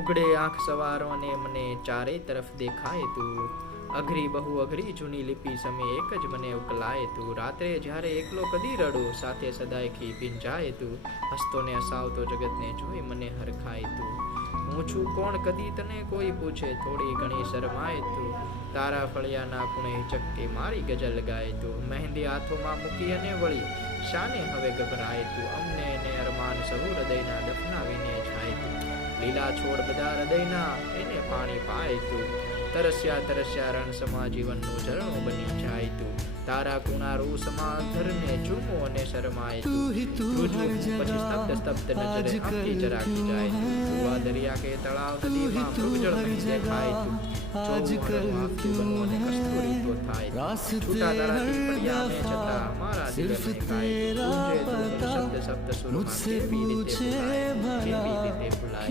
ઉગડે આંખ સવારો ને મને ચારે તરફ દેખાય તું, અઘરી બહુ અઘરી જૂની લિપિ સમે એક જ મને ઉકલાય તું, રાત્રે જ્યારે એકલો કદી રડું સાથે સદાયથી ભીંજાય તું, હસતો ને હસાવતો જગતને જોઈ મને હરખાય તું, હું છું કોણ કદી તને કોઈ પૂછે થોડી ઘણી શરમાય તું, તારા ફળિયાના ખૂણે હિચકતી મારી ગઝલ ગાય તું, મહેંદી હાથોમાં મૂકી અને વળી શાને હવે ગભરાય તું, અમને ને અરમાન સહુ હૃદયના દફનાવીને જાય તું, લીલા છોડ બધા હૃદયના એને પાણી પાય તું, તરસ્યા તરસ્યા રણ સમા જીવનનું ઝરણું બની જાય તું, તારા કુણારું સમા ધરને ચૂમો અને શરમાય તું, પછી સ્તબ્ધ સ્તબ્ધ નજરે આંખી જરાકી જાય તું, આ દરિયા કે તળાવ નદીમાં મૃગજળ નહીં દેખાય તું, છૂટા તારાથી પડ્યા મેં છતાં મારા દિલને ખાય તું, શબ્દ શબ્દ સુરમાં કેવી રીતે ભૂલાય, કેવી રીતે ભૂલાય.